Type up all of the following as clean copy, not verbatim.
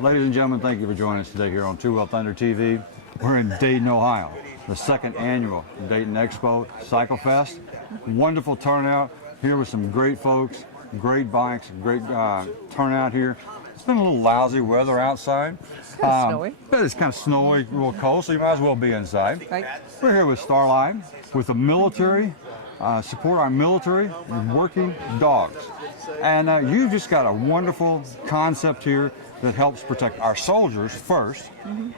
Ladies and gentlemen, thank you for joining us today here on Two Well Thunder TV. We're in Dayton, Ohio, the second annual Dayton Expo Cycle Fest. Wonderful turnout here with some great folks, great bikes, great turnout here. It's been a little lousy weather outside. Kind of snowy. But it's kind of snowy, real cold, so you might as well be inside. Right. We're here with Starline, with the military, support our military and working dogs. And you just got a wonderful concept here that helps protect our soldiers first,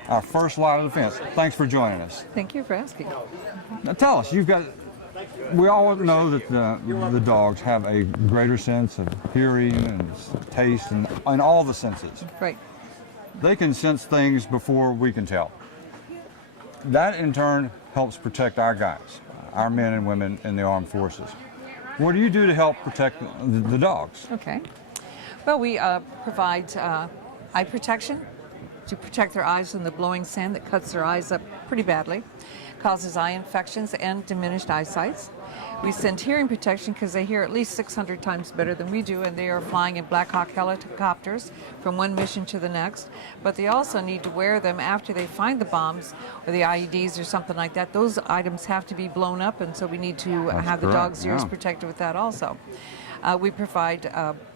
our first line of defense. Thanks for joining us. Thank you for asking. Now tell us, we all know that the dogs have a greater sense of hearing and taste and all the senses. Right. They can sense things before we can tell. That in turn helps protect our guys, our men and women in the armed forces. What do you do to help protect the dogs? Okay. Well, we provide eye protection to protect their eyes from the blowing sand that cuts their eyes up pretty badly, causes eye infections and diminished eyesight. We send hearing protection because they hear at least 600 times better than we do, and they are flying in Black Hawk helicopters from one mission to the next. But they also need to wear them after they find the bombs or the IEDs or something like that. Those items have to be blown up, and so we need to have the dog's ears protected with that also. We provide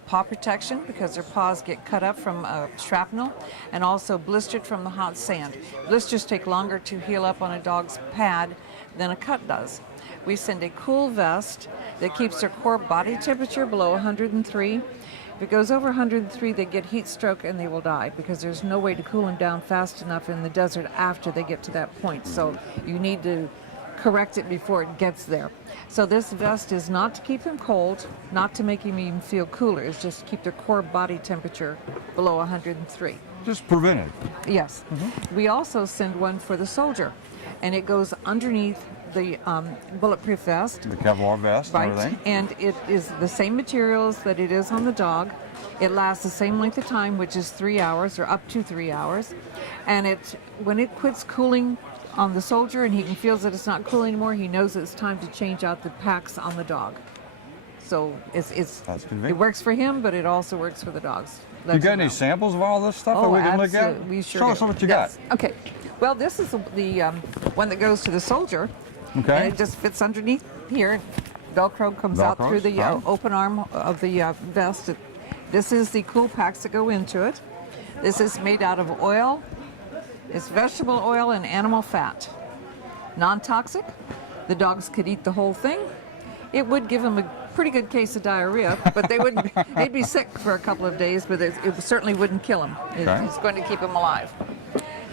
paw protection because their paws get cut up from shrapnel and also blistered from the hot sand. Blisters take longer to heal up on a dog's pad than a cut does. We send a cool vest that keeps their core body temperature below 103. If it goes over 103, they get heat stroke and they will die because there's no way to cool them down fast enough in the desert after they get to that point. So you need to correct it before it gets there. So this vest is not to keep them cold, not to make them even feel cooler. It's just to keep their core body temperature below 103. Just prevent it. Yes. We also send one for the soldier, and it goes underneath the bulletproof vest. The Kevlar vest and everything. And it is the same materials that it is on the dog. It lasts the same length of time, which is 3 hours or up to 3 hours. And when it quits cooling on the soldier and he feels that it's not cool anymore, he knows it's time to change out the packs on the dog. So it works for him, but it also works for the dogs. You got any samples of all this stuff that we can look at? We sure Show do. us what you got. Okay. Well, this is the one that goes to the soldier. Okay. And it just fits underneath here. Velcro comes out through the open arm of the vest. This is the cool packs that go into it. This is made out of oil. It's vegetable oil and animal fat. Non-toxic. The dogs could eat the whole thing. It would give them a pretty good case of diarrhea, but they'd be sick for a couple of days, but it certainly wouldn't kill them. It's going to keep them alive.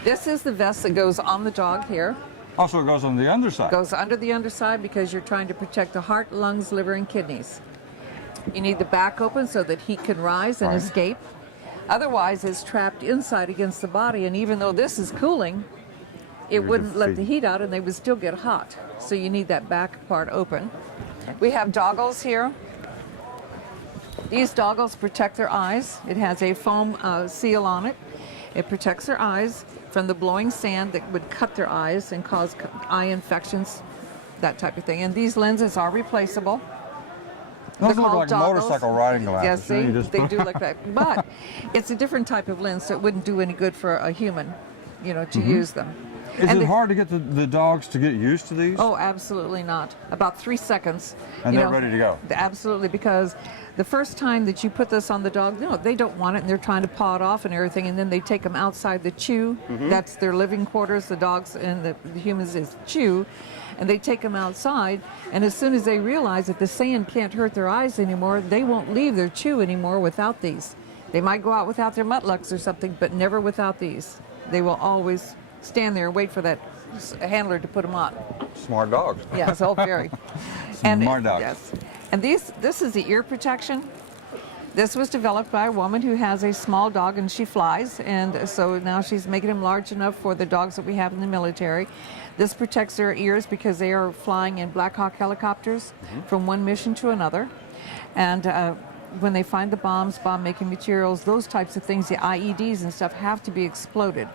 This is the vest that goes on the dog here. Also, it goes on the underside. Goes under the underside because you're trying to protect the heart, lungs, liver, and kidneys. You need the back open so that heat can rise and escape. Otherwise, it's trapped inside against the body, and even though this is cooling, it wouldn't let the heat out and they would still get hot. So you need that back part open. We have doggles here. These doggles protect their eyes. It has a foam seal on it. It protects their eyes from the blowing sand that would cut their eyes and cause eye infections, that type of thing. And these lenses are replaceable. Those look like motorcycle riding glasses. Yes, they do look like that. But it's a different type of lens, so it wouldn't do any good for a human, to use them. Is it hard to get the dogs to get used to these? Oh, absolutely not. About 3 seconds. And they're ready to go. Absolutely, because the first time that you put this on the dog, they don't want it, and they're trying to paw it off and everything, and then they take them outside the chew. That's their living quarters. The dogs and the humans is chew, and they take them outside, and as soon as they realize that the sand can't hurt their eyes anymore, they won't leave their chew anymore without these. They might go out without their muttlucks or something, but never without these. They will always stand there and wait for that handler to put them on. Smart dogs. Yes, oh, very. Smart dogs. Yes. And this is the ear protection. This was developed by a woman who has a small dog and she flies, and so now she's making him large enough for the dogs that we have in the military. This protects their ears because they are flying in Black Hawk helicopters from one mission to another. And when they find the bombs, bomb-making materials, those types of things, the IEDs and stuff have to be exploded.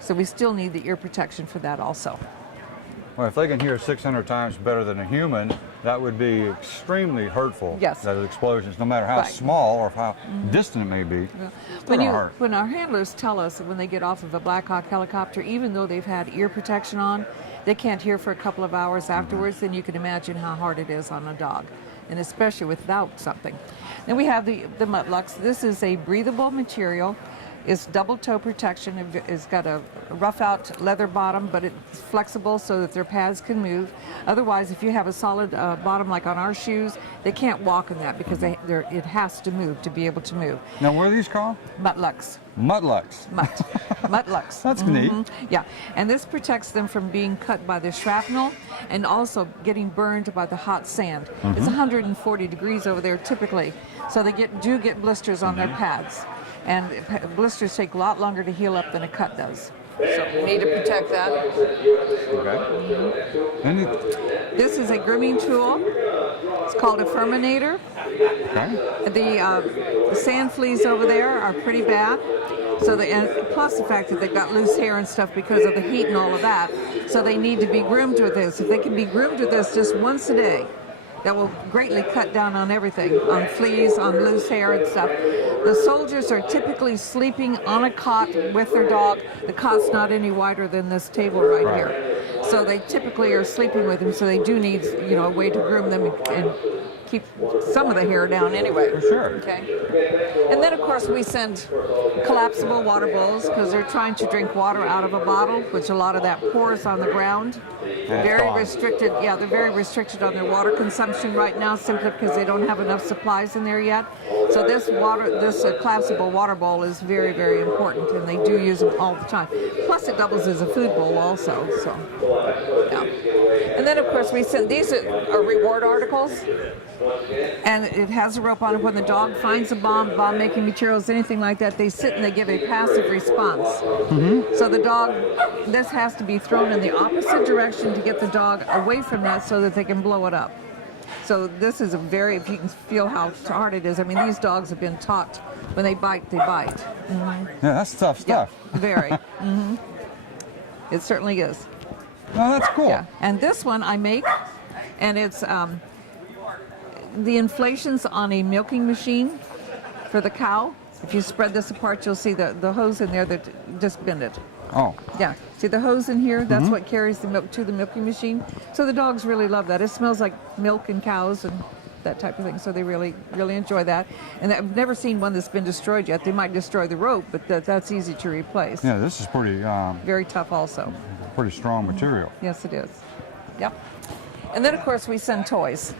So we still need the ear protection for that also. Well, if they can hear 600 times better than a human, that would be extremely hurtful. Yes. Those explosions, no matter how Right. small or how distant it may be, still gonna hurt. When our handlers tell us that when they get off of a Black Hawk helicopter, even though they've had ear protection on, they can't hear for a couple of hours afterwards, then you can imagine how hard it is on a dog, and especially without something. Then we have the mutlux. This is a breathable material. It's double toe protection. It's got a rough out leather bottom, but it's flexible so that their pads can move. Otherwise, if you have a solid bottom like on our shoes, they can't walk in that because it has to move to be able to move. Now, what are these called? Mutlux. Mutlux. Mutlux. That's neat. Yeah, and this protects them from being cut by the shrapnel and also getting burned by the hot sand. It's 140 degrees over there typically, so they do get blisters on their pads. And blisters take a lot longer to heal up than a cut does. So we need to protect that. Okay. This is a grooming tool. It's called a Furminator. Okay. The sand fleas over there are pretty bad. So and plus the fact that they've got loose hair and stuff because of the heat and all of that. So they need to be groomed with this. If they can be groomed with this just once a day, that will greatly cut down on everything, on fleas, on loose hair and stuff. The soldiers are typically sleeping on a cot with their dog. The cot's not any wider than this table right here. So they typically are sleeping with them, so they do need, a way to groom them and keep some of the hair down anyway. For sure. Okay. And then, of course, we send collapsible water bowls because they're trying to drink water out of a bottle, which a lot of that pours on the ground. Very restricted. Yeah, they're very restricted on their water consumption right now, simply because they don't have enough supplies in there yet. So this collapsible water bowl is very, very important, and they do use them all the time. Plus, it doubles as a food bowl also. So, yeah. And then, of course, we send these are reward articles. And it has a rope on it. When the dog finds a bomb-making materials, anything like that, they sit and they give a passive response. So the dog, this has to be thrown in the opposite direction to get the dog away from that so that they can blow it up. So this is if you can feel how hard it is. I mean, these dogs have been taught when they bite, they bite. Yeah, that's tough stuff. Yeah, very. It certainly is. Oh, that's cool. Yeah. And this one I make, and it's the inflation's on a milking machine for the cow. If you spread this apart, you'll see the hose in there that just bend it. Oh. Yeah. See the hose in here? That's what carries the milk to the milking machine. So the dogs really love that. It smells like milk and cows and that type of thing. So they really, really enjoy that. And I've never seen one that's been destroyed yet. They might destroy the rope, but that's easy to replace. Yeah, this is pretty. Very tough also. Pretty strong material. Yes, it is. Yep. And then, of course, we send toys.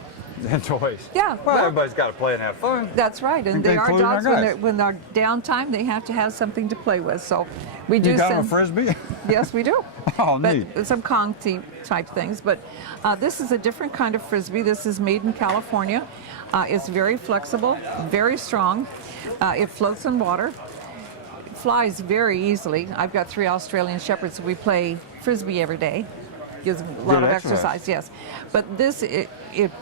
And toys. Yeah. Well, everybody's got to play and have fun. That's right, and they are dogs. When they're downtime, they have to have something to play with. So we do. You got send a frisbee? Yes, we do. Oh, neat. But some Conti type things. But this is a different kind of frisbee. This is made in California. It's very flexible, very strong. It floats on water. It flies very easily. I've got 3 Australian Shepherds. So we play frisbee every day. Gives them a lot of exercise, yes. But this,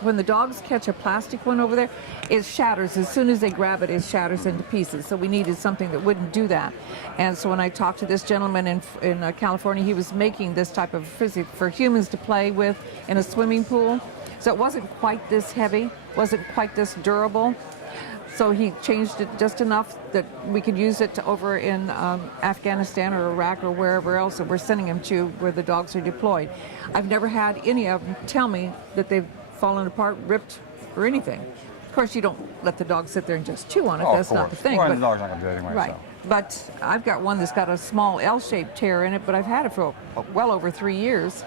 when the dogs catch a plastic one over there, it shatters. As soon as they grab it, it shatters into pieces. So we needed something that wouldn't do that. And so when I talked to this gentleman in California, he was making this type of frisbee for humans to play with in a swimming pool. So it wasn't quite this heavy, wasn't quite this durable. So he changed it just enough that we could use it over in Afghanistan or Iraq or wherever else that we're sending them to where the dogs are deployed. I've never had any of them tell me that they've fallen apart, ripped, or anything. Of course, you don't let the dog sit there and just chew on it. That's not the thing. Well, the dog's not going to do it anyway. Right. So. But I've got one that's got a small L-shaped tear in it, but I've had it for well over 3 years.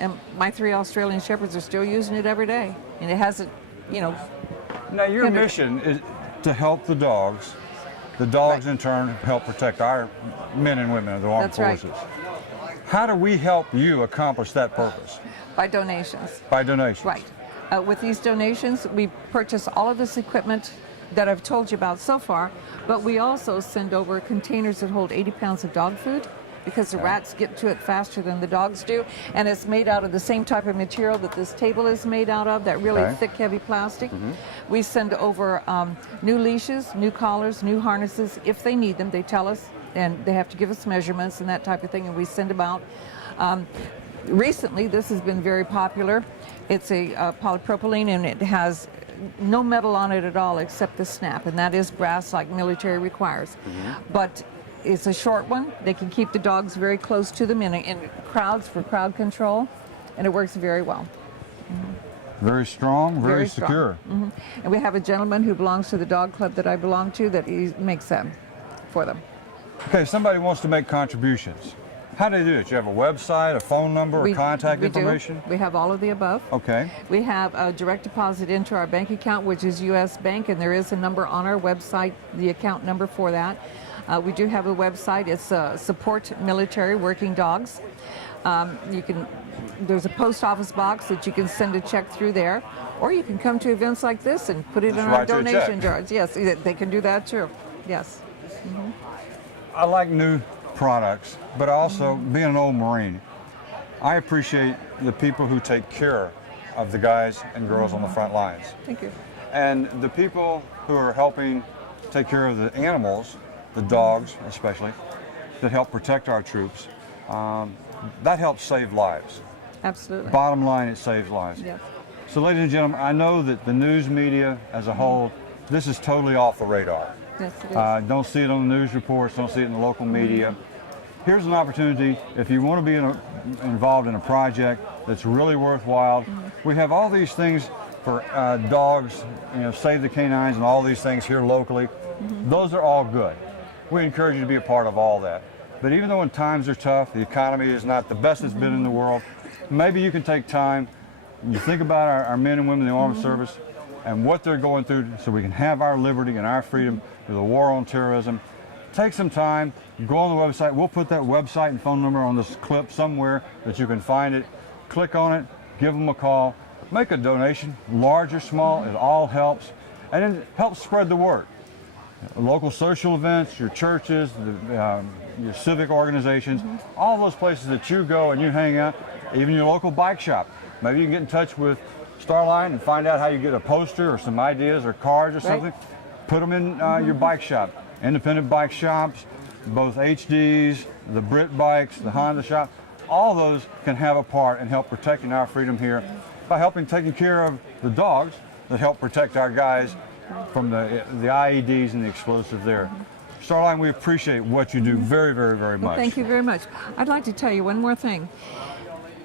And my 3 Australian Shepherds are still using it every day. And it hasn't, Now, your mission is to help the dogs. The dogs, in turn, help protect our men and women of the armed forces. Right. How do we help you accomplish that purpose? By donations. By donations. Right. With these donations, we purchase all of this equipment that I've told you about so far, but we also send over containers that hold 80 pounds of dog food because the rats get to it faster than the dogs do. And it's made out of the same type of material that this table is made out of, that really thick, heavy plastic. We send over new leashes, new collars, new harnesses. If they need them, they tell us, and they have to give us measurements and that type of thing, and we send them out. Recently, this has been very popular. It's a polypropylene, and it has no metal on it at all except the snap, and that is brass like military requires. But it's a short one. They can keep the dogs very close to them in crowds for crowd control, and it works very well. Very strong, very strong. secure. And we have a gentleman who belongs to the dog club that I belong to that he makes them for them. Okay, somebody wants to make contributions. How do they do it? You have a website, a phone number, or contact information? We have all of the above. Okay. We have a direct deposit into our bank account, which is U.S. Bank, and there is a number on our website, the account number for that. We do have a website. It's Support Military Working Dogs. There's a post office box that you can send a check through there, or you can come to events like this and put it in our donation jars. Yes, they can do that too. Yes. I like new products, but also being an old Marine, I appreciate the people who take care of the guys and girls on the front lines. Thank you. And the people who are helping take care of the animals, the dogs especially, that help protect our troops, that helps save lives. Absolutely. Bottom line, it saves lives. Yes. So ladies and gentlemen, I know that the news media as a whole, this is totally off the radar. Yes, it is. Don't see it on the news reports, don't see it in the local media. Here's an opportunity, if you want to be involved in a project that's really worthwhile. We have all these things for dogs, Save the Canines and all these things here locally. Those are all good. We encourage you to be a part of all that. But even though when times are tough, the economy is not the best it's been in the world, maybe you can take time, you think about our men and women in the armed service and what they're going through so we can have our liberty and our freedom through the war on terrorism. Take some time, go on the website. We'll put that website and phone number on this clip somewhere that you can find it. Click on it, give them a call, make a donation, large or small, it all helps. And then help spread the word. Local social events, your churches, your civic organizations, all those places that you go and you hang out, even your local bike shop. Maybe you can get in touch with Starline and find out how you get a poster or some ideas or cards or something. Put them in your bike shop. Independent bike shops, both HDs, the Brit bikes, the Honda shop, all those can have a part in help protecting our freedom here by helping taking care of the dogs that help protect our guys from the IEDs and the explosives there. Starline, we appreciate what you do very, very, very much. Well, thank you very much. I'd like to tell you one more thing.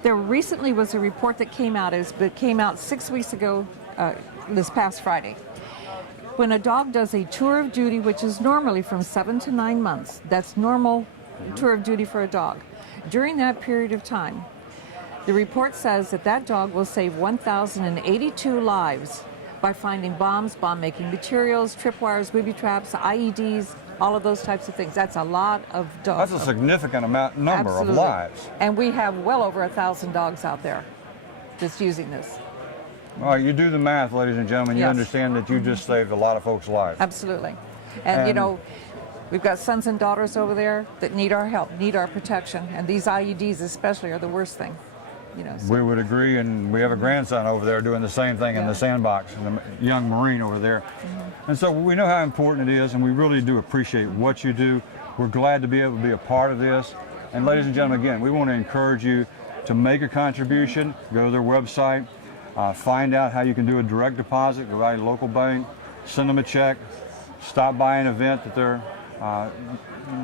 There recently was a report that came out 6 weeks ago, this past Friday. When a dog does a tour of duty, which is normally from 7 to 9 months, that's normal tour of duty for a dog. During that period of time, the report says that dog will save 1,082 lives by finding bombs, bomb-making materials, tripwires, booby traps, IEDs, all of those types of things. That's a lot of dogs. That's a significant number of lives. And we have well over 1,000 dogs out there just using this. All right, you do the math, ladies and gentlemen. You Yes. understand that you just saved a lot of folks' lives. Absolutely. And we've got sons and daughters over there that need our help, need our protection, and these IEDs especially are the worst thing. So. We would agree, and we have a grandson over there doing the same thing in the sandbox, and a young Marine over there. And so we know how important it is, and we really do appreciate what you do. We're glad to be able to be a part of this. And ladies and gentlemen, again, we want to encourage you to make a contribution. Go to their website, find out how you can do a direct deposit, go by a local bank, send them a check, stop by an event that they're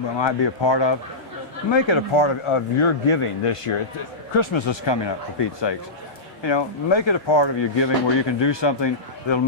might be a part of. Make it a part of your giving this year. Christmas is coming up, for Pete's sakes. Make it a part of your giving where you can do something that'll make